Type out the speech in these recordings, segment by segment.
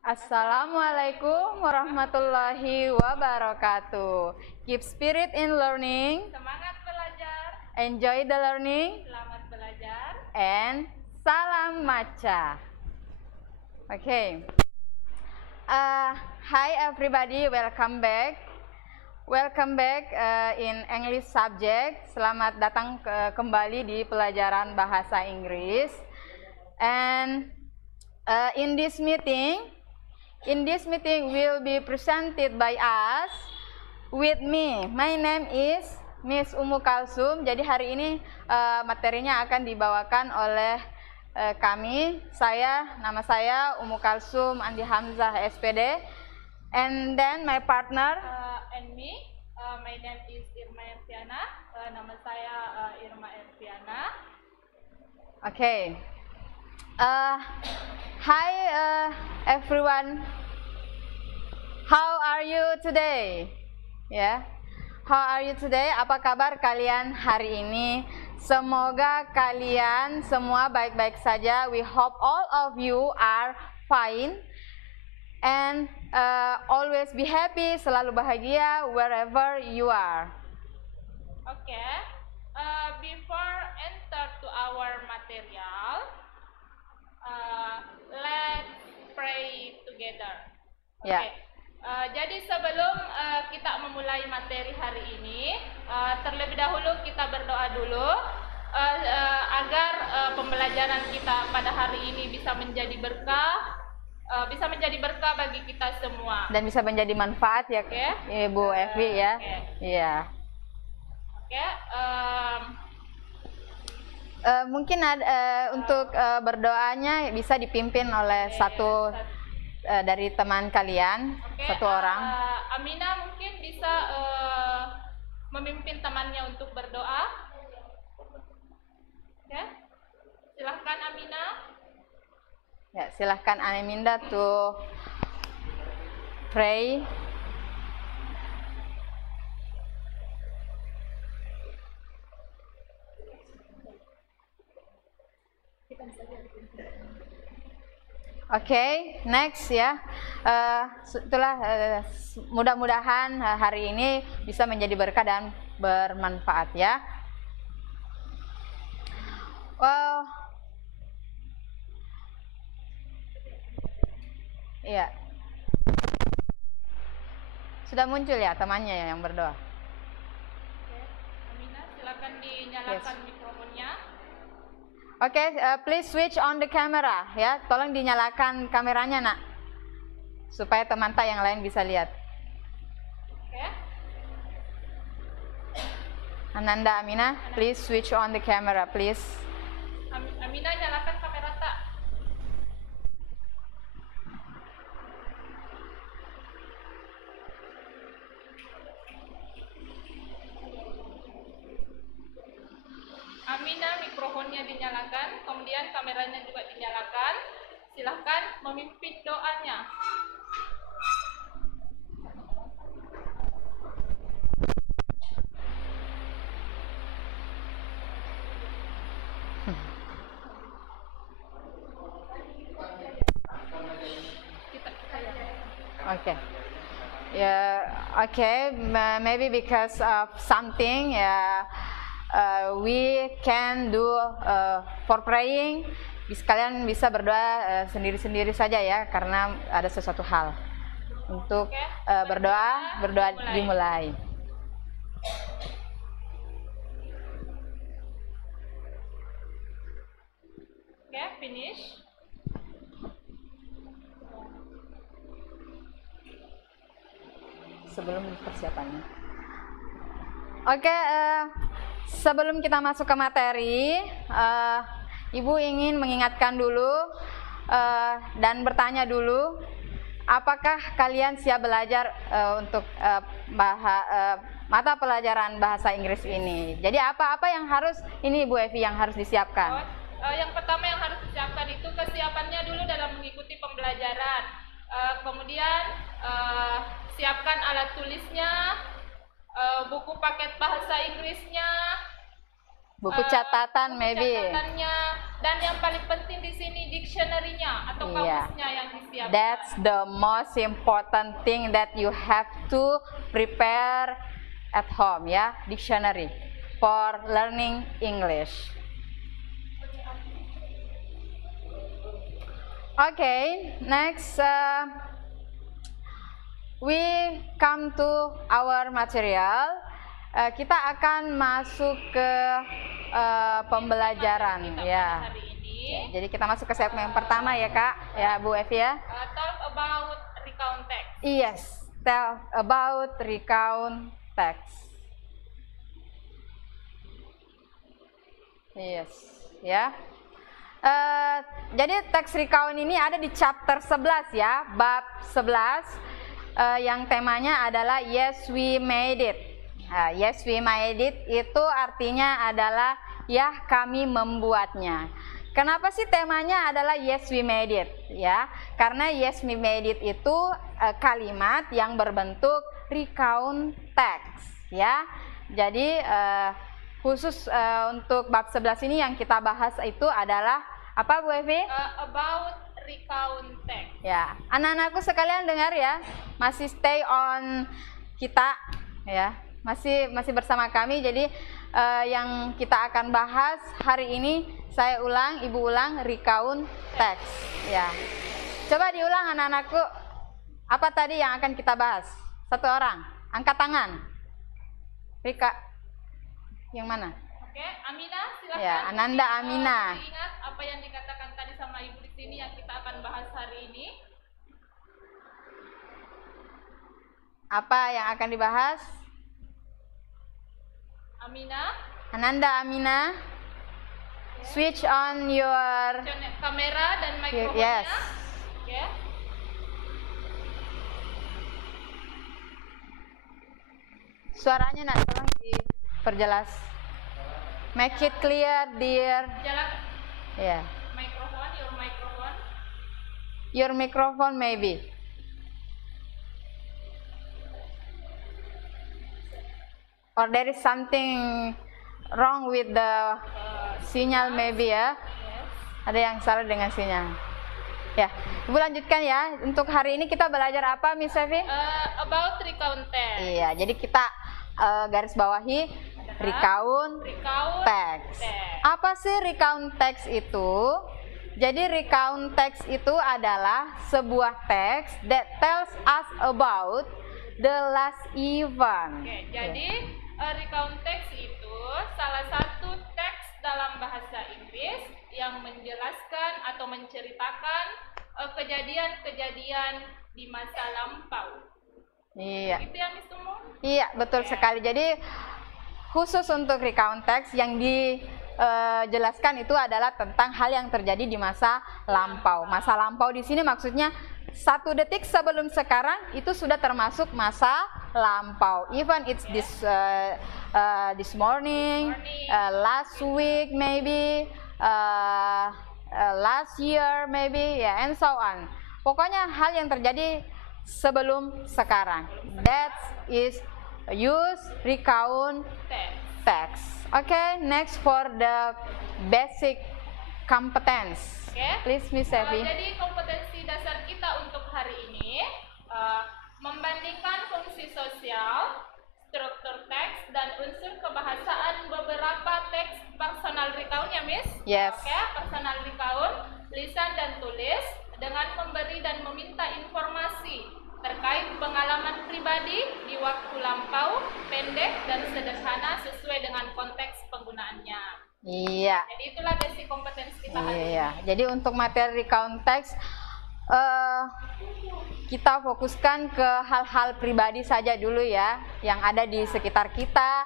Assalamualaikum warahmatullahi wabarakatuh. Keep spirit in learning, Semangat belajar, enjoy the learning, selamat belajar. and salam maca. Okay. Hi everybody, welcome back. Welcome back in English subject. Selamat datang kembali di pelajaran bahasa Inggris. And in this meeting will be presented by us with me. My name is Miss Umu Kalsum. Jadi hari ini materinya akan dibawakan oleh kami. Nama saya Umu Kalsum Andi Hamzah SPD. And then my partner And me, my name is Irma Erviana. Nama saya Irma Erviana. Okay. Hi everyone. How are you today? Ya. How are you today? Apa kabar kalian hari ini? Semoga kalian semua baik-baik saja. We hope all of you are fine. And always be happy, selalu bahagia wherever you are. Okay. Before enter to our material, let's pray together. Okay. Ya. Jadi sebelum kita memulai materi hari ini, terlebih dahulu kita berdoa dulu agar pembelajaran kita pada hari ini bisa menjadi berkah. Bisa menjadi berkah bagi kita semua Dan bisa menjadi manfaat ya, Ibu Evi ya. Iya. Oke. Mungkin untuk berdoanya bisa dipimpin oleh satu dari teman kalian, satu orang. Amina mungkin bisa memimpin temannya untuk berdoa. Oke. Silahkan Amina. Ya, silahkan Aminda to pray. Oke, next ya. Setelah mudah-mudahan hari ini bisa menjadi berkah dan bermanfaat ya. Iya. Sudah muncul ya temannya yang berdoa. Amina, silakan dinyalakan mikrofonnya. Oke, please switch on the camera ya. Tolong dinyalakan kameranya, Nak. Supaya teman-teman yang lain bisa lihat. Oke. Ananda Amina, please switch on the camera, please. Amina, nyalakan kamera tak? Amina, mikrofonnya dinyalakan, kemudian kameranya juga dinyalakan. Silahkan memimpin doanya. Okay. Yeah. Okay. Maybe because of something, we can do for praying. Kalian bisa berdoa sendiri-sendiri saja ya, karena ada sesuatu hal. Untuk berdoa dimulai. Oke, finish. Sebelum persiapannya. Oke, sebelum kita masuk ke materi, Ibu ingin mengingatkan dulu dan bertanya dulu, apakah kalian siap belajar untuk mata pelajaran bahasa Inggris ini? Jadi apa yang harus ini Bu Evi yang harus disiapkan? Yang pertama yang harus disiapkan itu kesiapannya dulu dalam mengikuti pembelajaran. Kemudian siapkan alat tulisnya, buku paket bahasa Inggrisnya, buku catatan, maybe. Catatannya, dan yang paling penting di sini sini dictionary-nya atau Iya. kamusnya yang disiapkan. That's the most important thing that you have to prepare at home, ya, dictionary for learning English. Okay, next we come to our material. Kita akan masuk ke pembelajaran, Kita ya. pada hari ini Jadi kita masuk ke segmen yang pertama ya Kak, ya Bu Evi ya. talk about recount text. Yes, tell about recount text. Yes, ya. Jadi teks recount ini ada di chapter 11 ya, bab 11 yang temanya adalah Yes We Made It. Yes We Made It itu artinya adalah ya kami membuatnya. Kenapa sih temanya adalah Yes We Made It ya? Karena Yes We Made It itu kalimat yang berbentuk recount text ya. Jadi khusus untuk bab 11 ini yang kita bahas itu adalah apa Bu Evi? About recount text. Ya, anak-anakku sekalian dengar ya, masih stay on kita ya, masih bersama kami. Jadi yang kita akan bahas hari ini saya ulang, Ibu ulang recount text ya. Coba diulang anak-anakku. Apa tadi yang akan kita bahas? Satu orang, angkat tangan. Rika, yang mana? Oke, Amina silakan. Ya, Ananda Amina. Ingat apa yang dikatakan tadi sama Ibu di sini yang kita akan bahas hari ini? Apa yang akan dibahas? Amina, Ananda Amina, switch on your kamera dan mikrofonnya. yes. Oke. Suaranya nak tolong diperjelas. Make it clear, dear. Jalan Yeah. mikrofon, your microphone. Your microphone maybe. Or there is something wrong with the sinyal maybe ya. Yes. Ada yang salah dengan sinyal. Ya, Ibu lanjutkan ya. Untuk hari ini kita belajar apa, Miss Evi? About recount text. Iya, jadi kita garis bawahi recount text. Apa sih recount text itu? Jadi recount text itu adalah sebuah teks that tells us about the last event. Oke, jadi recount text itu salah satu teks dalam bahasa Inggris yang menjelaskan atau menceritakan kejadian-kejadian di masa lampau. Iya. Itu yang ditemu? Iya, betul sekali. Jadi khusus untuk recount text yang dijelaskan itu adalah tentang hal yang terjadi di masa lampau. Masa lampau di sini maksudnya 1 detik sebelum sekarang itu sudah termasuk masa lampau. Even it's this morning, last week maybe, last year maybe, ya, and so on. Pokoknya hal yang terjadi sebelum sekarang. That is use recount text. Okay, next for the basic competence. Oke. Please, Miss Evi. Jadi kompetensi dasar kita untuk hari ini membandingkan fungsi sosial, struktur teks, dan unsur kebahasaan beberapa teks personal recount ya, Miss? Yes. Oke, personal recount, lisan dan tulis, dengan memberi dan meminta informasi terkait pengalaman pribadi di waktu lampau, pendek, dan sederhana sesuai dengan konteks penggunaannya. Iya. Jadi itulah basic kompetensi kita hari ini. Iya. Jadi untuk materi recount text kita fokuskan ke hal-hal pribadi saja dulu ya, yang ada di sekitar kita.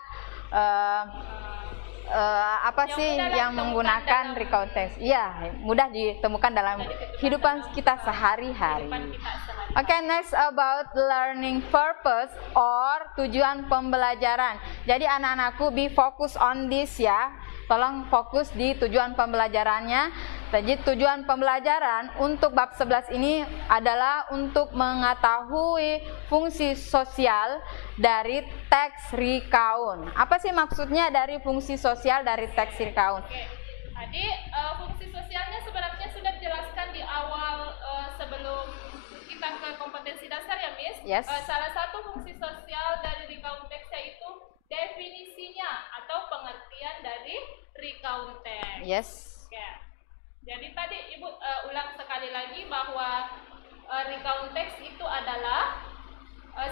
Apa Yang sih mudah yang ditemukan menggunakan dalam recount text? Iya, mudah ditemukan dalam kehidupan kita sehari-hari. Kehidupan kita sehari-hari. Okay, next about learning purpose or tujuan pembelajaran. Jadi anak-anakku be focus on this ya. Tolong fokus di tujuan pembelajarannya. Jadi tujuan pembelajaran untuk bab 11 ini adalah untuk mengetahui fungsi sosial dari teks recount. Apa sih maksudnya dari fungsi sosial dari teks recount? Oke. Tadi fungsi sosialnya sebenarnya sudah Yes. Salah satu fungsi sosial dari recount text yaitu definisinya atau pengertian dari recount text. Yes. Oke. Jadi tadi Ibu ulang sekali lagi bahwa recount text itu adalah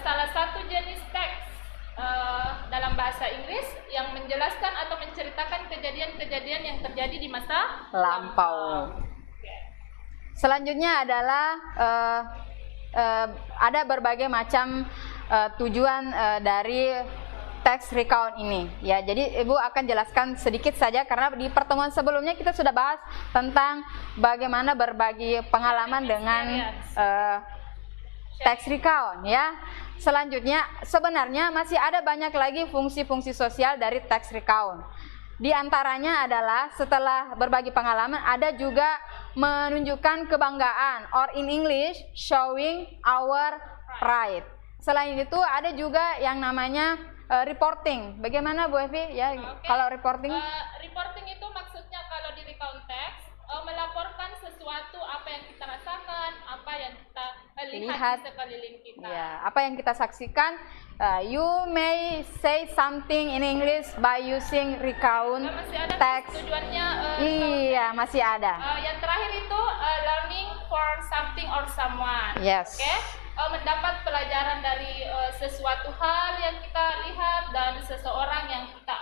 salah satu jenis teks dalam bahasa Inggris yang menjelaskan atau menceritakan kejadian-kejadian yang terjadi di masa Lampau. Oke. Selanjutnya adalah ada berbagai macam tujuan dari teks recount ini ya. Jadi Ibu akan jelaskan sedikit saja karena di pertemuan sebelumnya kita sudah bahas tentang bagaimana berbagi pengalaman dengan teks recount ya. Selanjutnya sebenarnya masih ada banyak lagi fungsi-fungsi sosial dari teks recount. Di antaranya adalah setelah berbagi pengalaman ada juga menunjukkan kebanggaan, or in English showing our pride. Selain itu ada juga yang namanya reporting. Bagaimana Bu Evi ya? Oke. Kalau reporting? Reporting itu maksudnya kalau di recount text melaporkan sesuatu apa yang kita rasakan, apa yang kita lihat di sekeliling kita. Ya, apa yang kita saksikan. You may say something in English by using recount Masih ada text. tujuannya. Iya, masih ada. Yang terakhir itu learning for something or someone. Yes. Oke. Mendapat pelajaran dari sesuatu hal yang kita lihat dan seseorang yang kita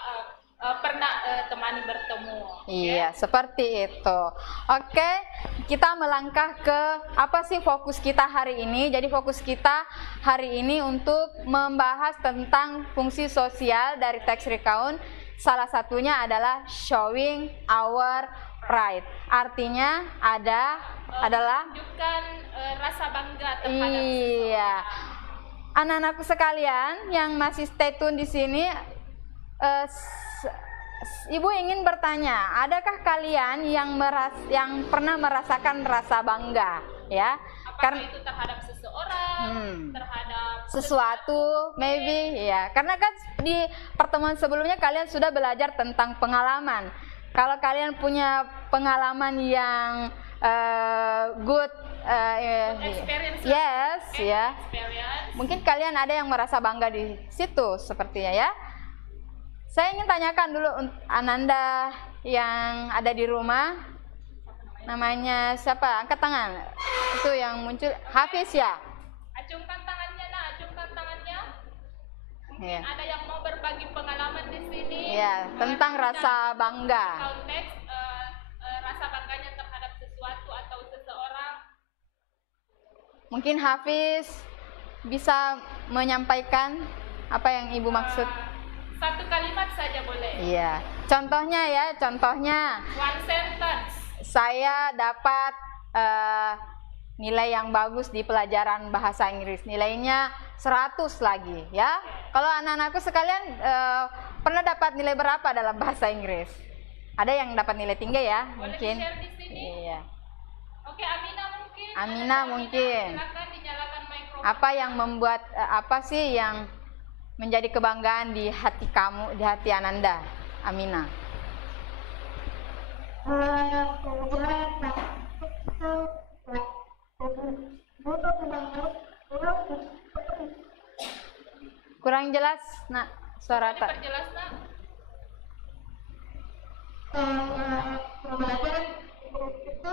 pernah temani bertemu. Iya, seperti itu. Oke, kita melangkah ke apa sih fokus kita hari ini. Jadi fokus kita hari ini untuk membahas tentang fungsi sosial dari teks recount. Salah satunya adalah showing our pride. Artinya adalah menunjukkan rasa bangga terhadap iya. Anak-anakku sekalian yang masih stay tune di sini, Ibu ingin bertanya, adakah kalian yang pernah merasakan rasa bangga, ya? Apakah itu terhadap seseorang, terhadap sesuatu, maybe, ya. Karena kan di pertemuan sebelumnya kalian sudah belajar tentang pengalaman. Kalau kalian punya pengalaman yang good experience, yes, ya. Experience. Mungkin kalian ada yang merasa bangga di situ, sepertinya ya. Saya ingin tanyakan dulu Ananda yang ada di rumah, namanya siapa? Angkat tangan. Itu yang muncul Hafiz ya? Acungkan tangannya, acungkan tangannya. Mungkin Iya. ada yang mau berbagi pengalaman di sini. Ya, tentang rasa bangga. Konteks rasa bangganya terhadap sesuatu atau seseorang. Mungkin Hafiz bisa menyampaikan apa yang Ibu maksud. Satu kalimat saja boleh. Iya. Contohnya. One sentence. Saya dapat nilai yang bagus di pelajaran bahasa Inggris. Nilainya 100 lagi, ya. Kalau anak-anakku sekalian pernah dapat nilai berapa dalam bahasa Inggris? Ada yang dapat nilai tinggi ya, Boleh mungkin. di-share di sini. Iya. Oke, Amina mungkin. Amina mungkin. Silakan dinyalakan mikrofon. Apa yang membuat apa sih yang menjadi kebanggaan di hati kamu, di hati Ananda, Amina? Kurang jelas, nak, suara tak. Diperjelas, Nak. Pembelajaran itu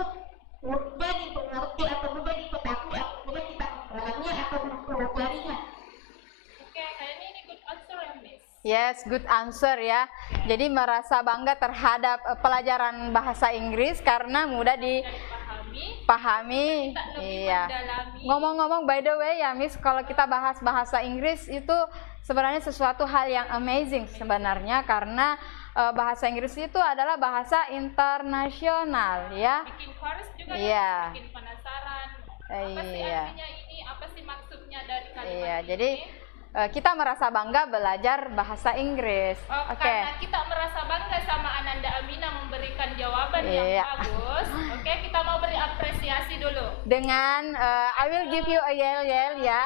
mudah dimengerti atau mudah dipahami atau mudah kita memahaminya atau mempelajarinya. Oke, kayaknya ini good answer ya, Miss. Yes, good answer ya. Jadi merasa bangga terhadap pelajaran bahasa Inggris karena mudah dipahami. Kita lebih Iya. mendalami. Ngomong-ngomong, by the way ya, Miss, kalau kita bahas bahasa Inggris itu sebenarnya sesuatu hal yang amazing sebenarnya karena bahasa Inggris itu adalah bahasa internasional ya. Bikin chorus juga Iya. ya, bikin penasaran. Apa sih Iya. artinya ini? Apa sih maksudnya dari kalimat Iya, ini? jadi kita merasa bangga belajar bahasa Inggris. Oke. Karena kita merasa bangga sama Ananda Amina memberikan jawaban Iya. yang bagus. Oke, kita mau beri apresiasi dulu. Dengan I will give you a yell ya. Ya.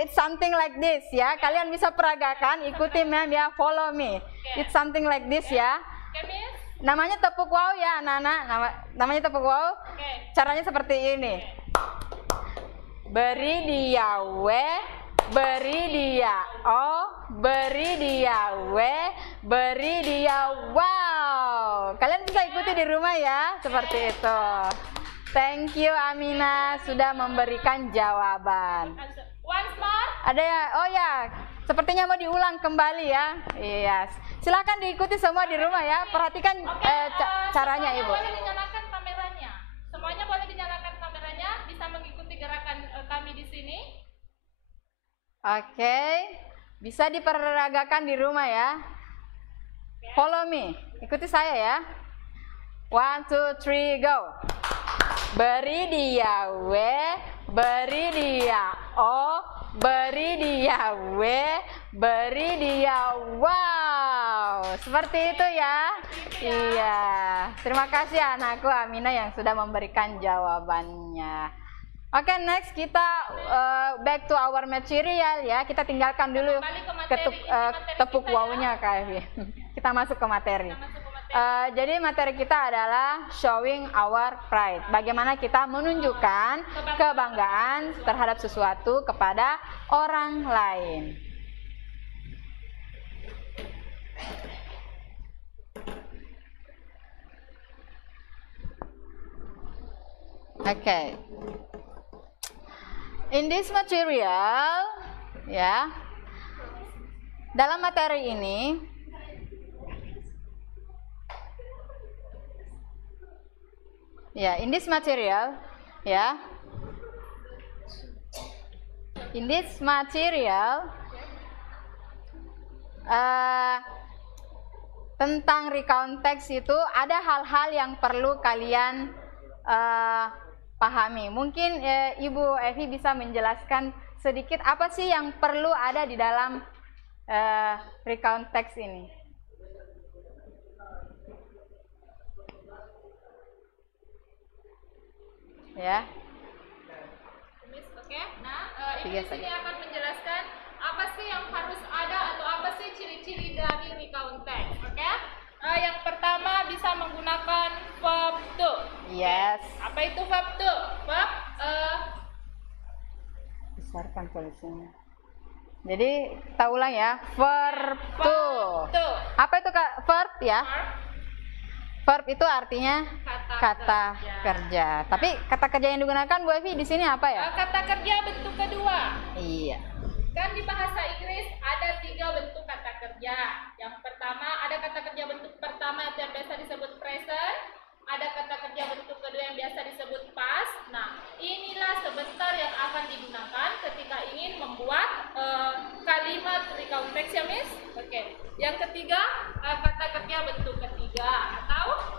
It's something like this ya. Kalian bisa peragakan, ikuti mem ya, follow me. It's something like this ya. Oke, Miss? Namanya tepuk wow ya, anak-anak. Namanya tepuk wow. Oke. Caranya seperti ini. beri dia W, beri dia O, beri dia W, beri dia wow. Kalian bisa ikuti di rumah ya, seperti itu. Thank you Amina sudah memberikan jawaban. Once more. Ada ya? Oh ya, sepertinya mau diulang kembali ya. Iya. Silakan diikuti semua di rumah ya. Perhatikan caranya semuanya Ibu. boleh dinyalakan kameranya. Semuanya boleh dinyalakan kameranya. Bisa mengikuti gerakan kami di sini. Oke. Bisa diperagakan di rumah ya. Follow me. Ikuti saya ya. 1, 2, 3, go. Beri dia W, beri dia O, beri dia W, beri dia wow. Seperti itu ya. Iya. Terima kasih anakku Amina yang sudah memberikan jawabannya. Oke, next kita back to our material ya. Kita tinggalkan dulu Kembali ke materi. tepuk wow-nya Kak Evi. Kita masuk ke materi. Jadi materi kita adalah showing our pride. Bagaimana kita menunjukkan kebanggaan terhadap sesuatu kepada orang lain. Okay. In this material, ya, dalam materi ini, ya, in this material, ya, in this material, tentang recount text itu ada hal-hal yang perlu kalian pahami. Mungkin Ibu Evi bisa menjelaskan sedikit apa sih yang perlu ada di dalam recount text ini. Ya. Oke. Nah, Ibu di sini akan menjelaskan apa sih yang harus ada atau apa sih ciri-ciri dari recount text. Oke? Yang pertama bisa menggunakan verb to. Yes. Apa itu verb to? Verb Besarkan tulisannya. Jadi kita ulang ya, verb to. Apa itu Kak? Verb ya? Verb itu artinya kata kerja. Tapi kata kerja yang digunakan Bu Evi di sini apa ya? Kata kerja bentuk kedua. Iya. Kan di bahasa Inggris ada 3 bentuk kata kerja. Yang pertama ada kata kerja bentuk pertama yang biasa disebut present. Ada kata kerja bentuk kedua yang biasa disebut past. Nah, inilah sebentar yang akan digunakan ketika ingin membuat kalimat recount text ya, Miss? Oke. Yang ketiga, kata kerja bentuk ketiga atau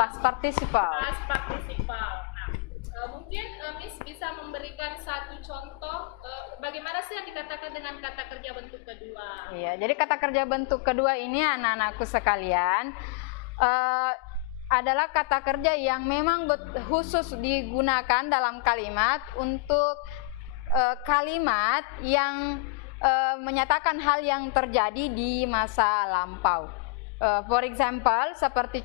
Past participle. past participle. Nah, mungkin Miss bisa memberikan satu contoh bagaimana sih yang dikatakan dengan kata kerja bentuk kedua? Iya, jadi kata kerja bentuk kedua ini anak-anakku sekalian adalah kata kerja yang memang khusus digunakan dalam kalimat untuk kalimat yang menyatakan hal yang terjadi di masa lampau. For example, seperti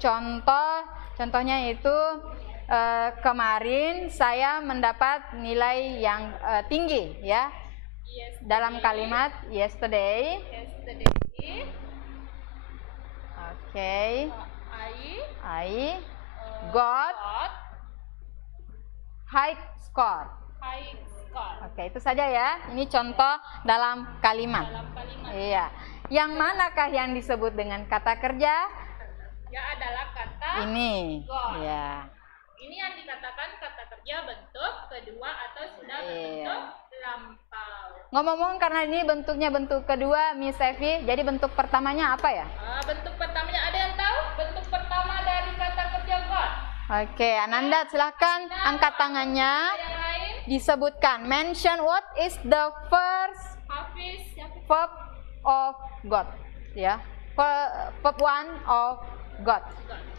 contohnya itu kemarin saya mendapat nilai yang tinggi ya. Dalam kalimat yesterday. Okay. I got high score. Oke, itu saja ya. Ini contoh dalam kalimat. Iya. Yang manakah yang disebut dengan kata kerja? Ya adalah kata ini. got. Ya. Ini yang dikatakan kata kerja bentuk kedua atau sudah berbentuk lampau. Ngomong-ngomong karena ini bentuknya bentuk kedua, Miss Evi, jadi bentuk pertamanya apa ya? Bentuk pertamanya ada yang tahu? Bentuk pertama dari kata kerja got. Oke, Ananda silahkan angkat tangannya. Yang lain? Disebutkan. Mention what is the first Hafiz. verb of God. Ya, verb one of God.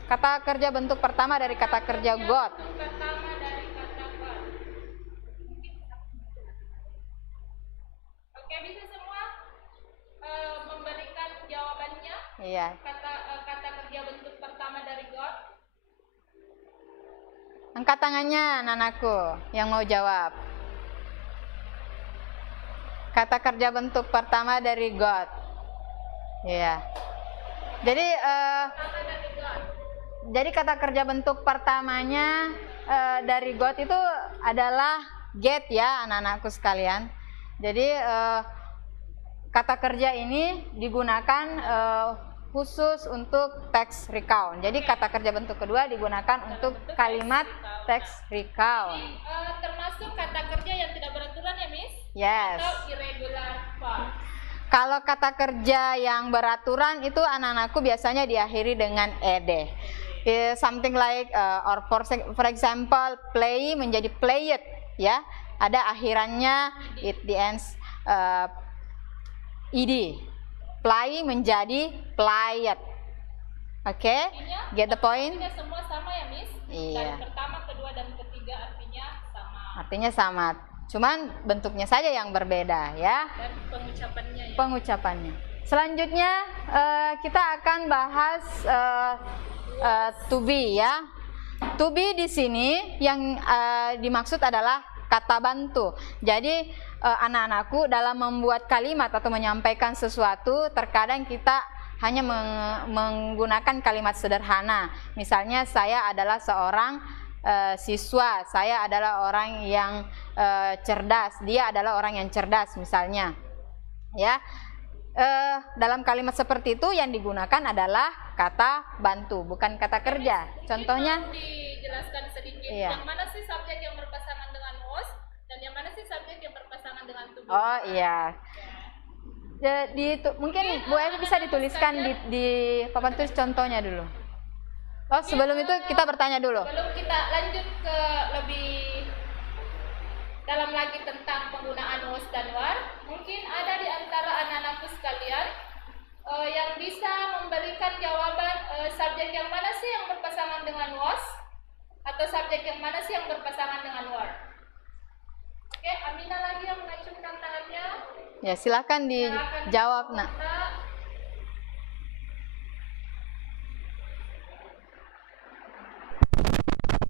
Kata kerja bentuk pertama dari kata kerja God. Bentuk pertama dari kata got. Oke, bisa semua memberikan jawabannya? Iya. Kata kerja bentuk pertama dari got. Angkat tangannya, Nanaku, yang mau jawab. Kata kerja bentuk pertama dari God. Iya. Jadi kata kerja bentuk pertamanya dari God itu adalah get ya, anak-anakku sekalian. Jadi kata kerja ini digunakan khusus untuk text recount. Jadi kata kerja bentuk kedua digunakan untuk kalimat text recount. Ini termasuk kata kerja yang tidak beraturan ya, Miss? Yes. Atau irregular verbs. Kalau kata kerja yang beraturan itu anak-anakku biasanya diakhiri dengan ed. Something like or for example play menjadi played ya. Ada akhirannya it the ends ed. Play menjadi played. Oke? Get the point? Artinya semua sama ya, Miss? Iya. Dari pertama, kedua, dan ketiga artinya sama. Artinya sama. Cuman bentuknya saja yang berbeda ya. Dan pengucapannya ya. Pengucapannya. Selanjutnya kita akan bahas to be ya. To be di sini yang dimaksud adalah kata bantu. Jadi anak-anakku dalam membuat kalimat atau menyampaikan sesuatu terkadang kita hanya menggunakan kalimat sederhana. Misalnya saya adalah seorang siswa, saya adalah orang yang cerdas, dia adalah orang yang cerdas misalnya. Ya. Dalam kalimat seperti itu yang digunakan adalah kata bantu, bukan kata kerja. Contohnya dijelaskan sedikit. Iya. Yang mana sih subjek yang berpasangan dengan was dan yang mana sih subjek yang berpasangan dengan to be? oh iya. Mungkin Bu Evi bisa dituliskan di papan tulis contohnya dulu. Oh, sebelum itu kita bertanya dulu. Sebelum kita lanjut ke lebih dalam lagi tentang penggunaan was dan were, mungkin ada di antara anak-anakku sekalian yang bisa memberikan jawaban subjek yang mana sih yang berpasangan dengan was atau subjek yang mana sih yang berpasangan dengan were. Oke, Amina lagi yang mengacungkan tangannya. Ya, silakan dijawab, Nak.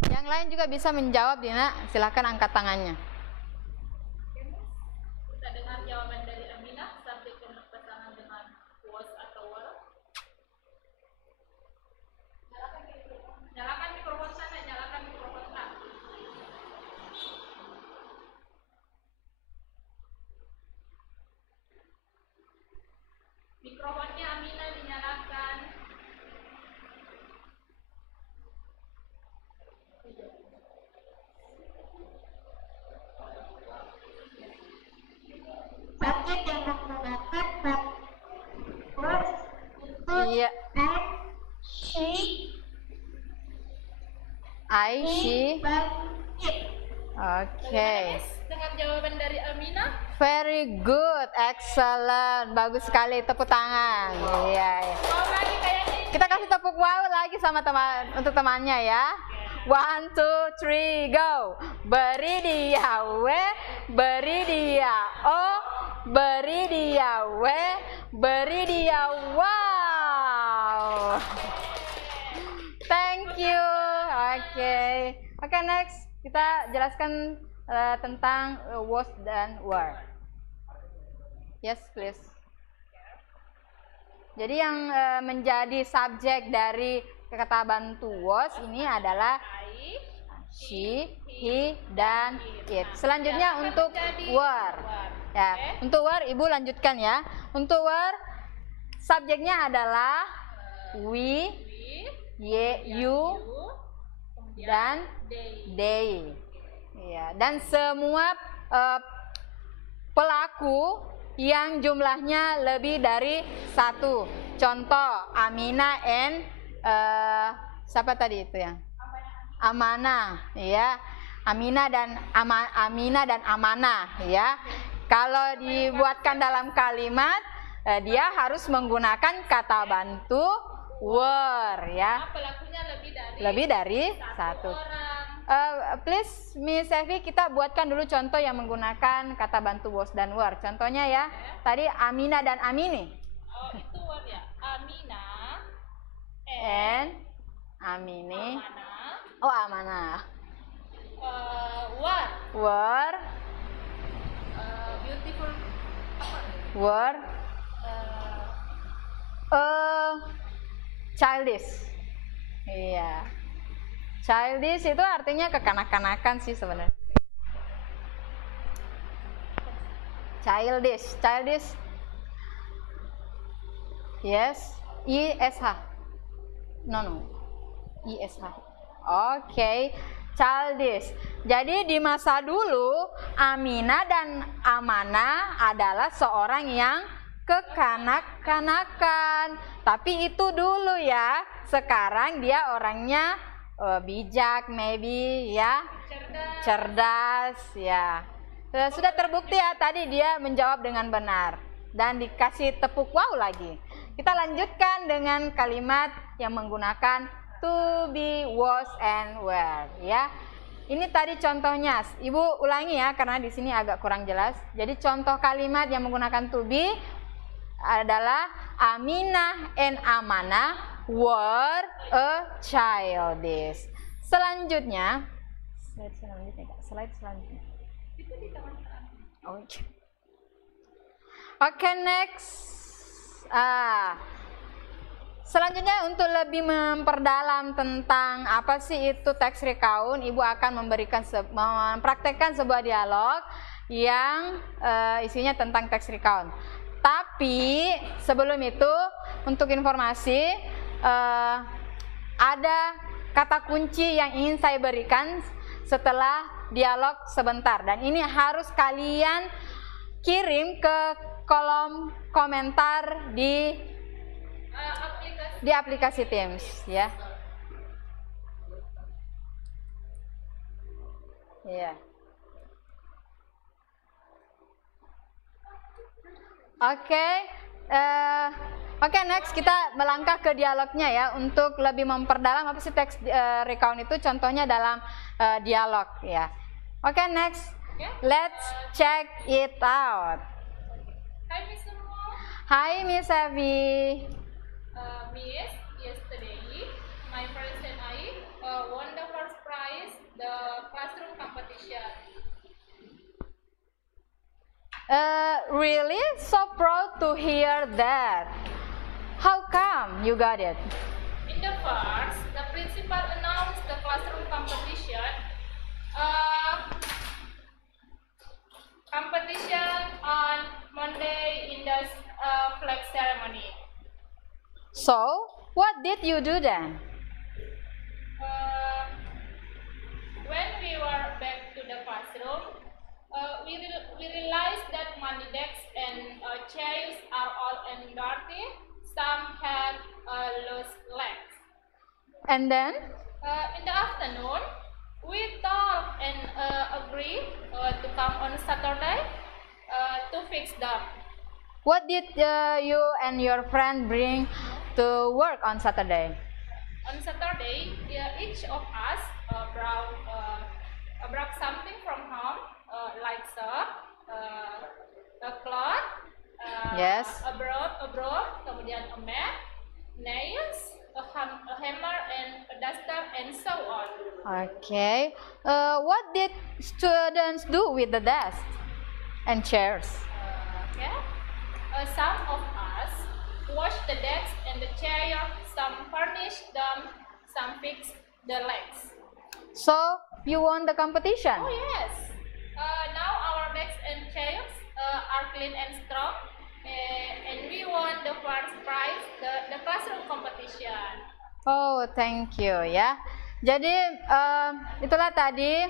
Yang lain juga bisa menjawab, Dina. Silakan angkat tangannya. Kita dengar jawaban dari Amina, subjek yang berpasangan dengan was atau were. Nyalakan mikrofon sana, nyalakan mikrofon sana. Mikrofonnya Amina dinyalakan. Subjek yang menggunakan was itu Iya. she, she. but it. Oke. Dengan jawaban dari Amina, Very good, excellent, bagus sekali, tepuk tangan. Iya, iya. mau lagi kayaknya. Kita kasih tepuk wow lagi sama teman untuk temannya ya. 1, 2, 3, go. Beri dia we, beri dia oh, beri dia we, beri dia wow. Thank you. Oke, next kita jelaskan tentang was dan were. Yes, please. Jadi yang menjadi subjek dari kata bantu was ini adalah she, he, dan it. Selanjutnya untuk were. Ya, untuk were Ibu lanjutkan ya. Untuk were subjeknya adalah we, you, dan they. Ya, dan semua pelaku yang jumlahnya lebih dari satu. Contoh Amina and siapa tadi itu yang? Amanah, ya. Amina dan Amanah, ya. Kalau dibuatkan dalam kalimat, dia harus menggunakan kata bantu were, ya. Pelakunya Lebih dari satu. Please Miss Evi, kita buatkan dulu contoh yang menggunakan kata bantu was dan were. Contohnya ya, tadi Amina dan Amini. Oh, itu were ya. Amina and Amini. Amanah. Oh, Amanah. Were. Were. Beautiful were childish. Iya. Childish itu artinya kekanak-kanakan sih sebenarnya. Childish. Yes, ISH. No. ISH. Oke, childish. Jadi di masa dulu Aminah dan Amanah adalah seorang yang kekanak-kanakan. Tapi itu dulu ya. Sekarang dia orangnya bijak, maybe ya. Cerdas ya. Sudah terbukti ya, tadi dia menjawab dengan benar dan dikasih tepuk wow lagi. Kita lanjutkan dengan kalimat yang menggunakan to be, was, and were ya. Ini tadi contohnya, Ibu ulangi ya karena di sini agak kurang jelas. Jadi contoh kalimat yang menggunakan to be adalah Aminah and Amanah were a childish. Selanjutnya, slide selanjutnya. Oke, next. Selanjutnya untuk lebih memperdalam tentang apa sih itu text recount, Ibu akan mempraktekkan sebuah dialog yang isinya tentang text recount. Tapi sebelum itu untuk informasi ada kata kunci yang ingin saya berikan setelah dialog sebentar dan ini harus kalian kirim ke kolom komentar di aplikasi Teams ya. Iya. Oke, next kita melangkah ke dialognya ya untuk lebih memperdalam apa sih teks recount itu contohnya dalam dialog ya. Oke, next. Let's check it out. Hi Miss semua. Hi Miss Evi. Miss, yesterday my friends and I won the first prize, the classroom competition. Really? So proud to hear that. How come you got it? In the first, the principal announced the classroom competition. Competition on Monday in the flag ceremony. So, what did you do then? When we were back to the classroom, we realized that money desks and chairs are all dirty. Some had loose legs. And then? In the afternoon, we talked and agreed to come on Saturday to fix them. What did you and your friend bring to work on Saturday? On Saturday, each of us brought something from home, like soap, a cloth, Yes. a broom, kemudian a mat, nails, a hammer, and a duster, and so on. Okay. What did students do with the desk and chairs? Okay. Some of us washed the desk and the chair, some furnished them, some fixed the legs. So, you won the competition? Oh yes. Now our desks and chairs are clean and strong, and we won the first prize, the classroom competition. Oh, thank you ya. Jadi itulah tadi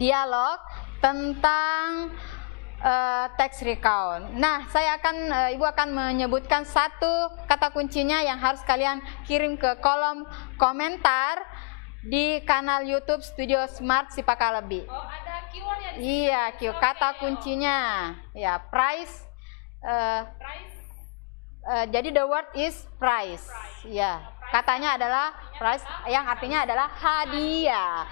dialog tentang text recount. Nah, Ibu akan menyebutkan satu kata kuncinya yang harus kalian kirim ke kolom komentar di kanal YouTube Studio Smart Sipaka Lebih. Oh, ada keywordnya di sini. Iya, kata kuncinya. Ya, prize. Prize. Jadi the word is prize. Ya, katanya adalah prize yang artinya adalah hadiah.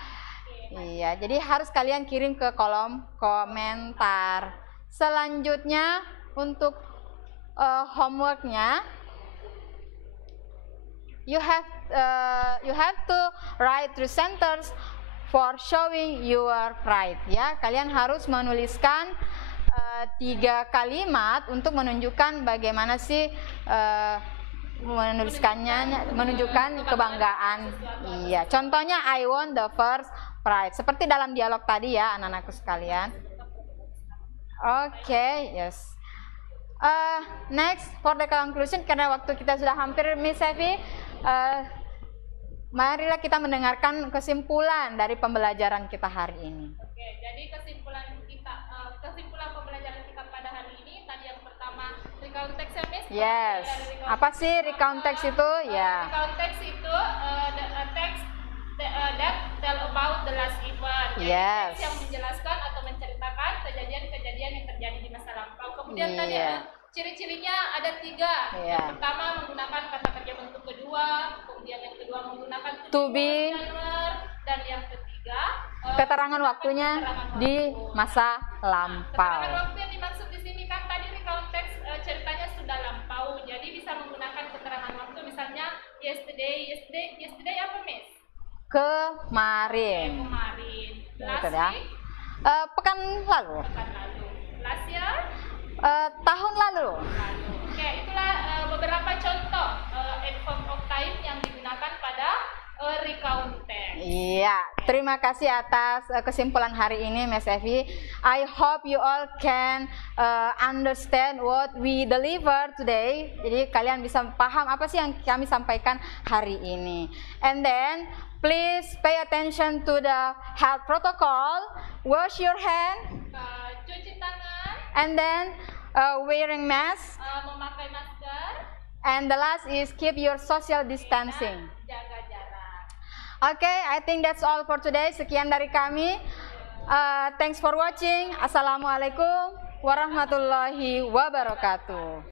Iya, jadi harus kalian kirim ke kolom komentar. Selanjutnya untuk homeworknya, you have to write 3 sentences for showing your pride. Ya, kalian harus menuliskan 3 kalimat untuk menunjukkan bagaimana sih menunjukkan kebanggaan. Iya, contohnya I won the first prize. Seperti dalam dialog tadi ya, anak-anakku sekalian. Oke, yes. Next for the conclusion, karena waktu kita sudah hampir, Miss Evi, marilah kita mendengarkan kesimpulan dari pembelajaran kita hari ini. Oke, jadi kesimpulan pembelajaran kita pada hari ini tadi yang pertama recount text ya, Miss? Yes. Apa sih recount text itu? Ya. Recount text itu text that tell about the last event. Jadi Yes. teks yang menjelaskan atau menceritakan kejadian-kejadian yang terjadi di masa lampau. Kemudian tadi ciri-cirinya ada 3. Yang pertama menggunakan kata kerja bentuk kedua, kemudian yang kedua menggunakan To be. Dan yang ketiga Keterangan waktunya di masa lampau. keterangan waktu yang dimaksud di sini kan tadi recount text ceritanya sudah lampau, jadi bisa menggunakan keterangan waktu, misalnya yesterday apa, Miss? Kemarin. Kemarin. Last Betul ya. week, Pekan lalu. pekan lalu. Last year, Tahun lalu. lalu. Oke, itulah beberapa contoh adverb of time yang digunakan pada recount text. Iya, terima kasih atas kesimpulan hari ini, Miss Evi. I hope you all can understand what we deliver today. Jadi kalian bisa paham apa sih yang kami sampaikan hari ini. And then please pay attention to the health protocol. Wash your hand, Cuci tangan, and then wearing mask. memakai masker, And the last is keep your social distancing. jaga jarak. Okay, I think that's all for today. Sekian dari kami. Thanks for watching. Assalamualaikum warahmatullahi wabarakatuh.